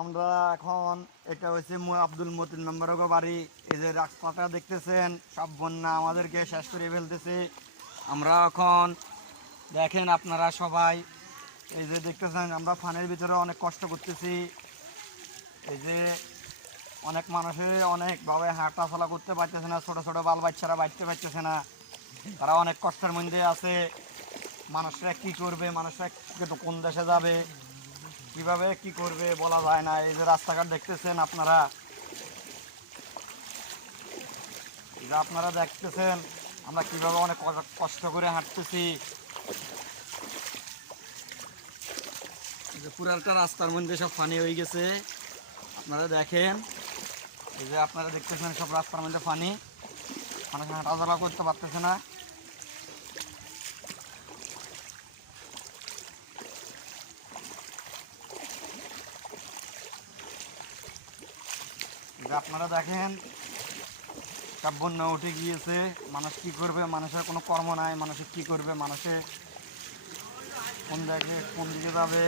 আমরা এখন এটা হচ্ছে আব্দুল মতিন মেম্বারগো বাড়ি। এই যে রাস্তাটা দেখতেছেন সব বন্যা আমাদেরকে শেষ করে ফেলতেছে। আমরা এখন দেখেন আপনারা সবাই এই যে দেখতেছেন আমরা ফানের ভিতরে অনেক কষ্ট করতেছি। এই যে অনেক মানুষের অনেকভাবে হাঁটা চলা করতে পারতেছে না, ছোটো ছোটো বাল বাচ্চারা বাঁচতে পারতেছে না, তারা অনেক কষ্টের মধ্যে আছে। মানুষরা কি করবে, মানুষরা কোন দেশে যাবে, কিভাবে কি করবে বলা যায় না। এই যে রাস্তাঘাট দেখতেছেন আপনারা, এই যে আপনারা দেখতেছেন আমরা কিভাবে অনেক কষ্ট করে হাঁটতেছি। এই যে পুরাটা রাস্তার মধ্যে সব পানি হয়ে গেছে, আপনারা দেখেন। এই যে আপনারা দেখতেছেন সব রাস্তার মধ্যে পানি, মানুষ হাঁটাচলা করতে পারতেছে না। এই যে আপনারা দেখেন সব বন্যা উঠে গিয়েছে, মানুষ কি করবে, মানুষের কোনো কর্ম নাই, মানুষের কি করবে, মানুষে কোন দিকে যাবে।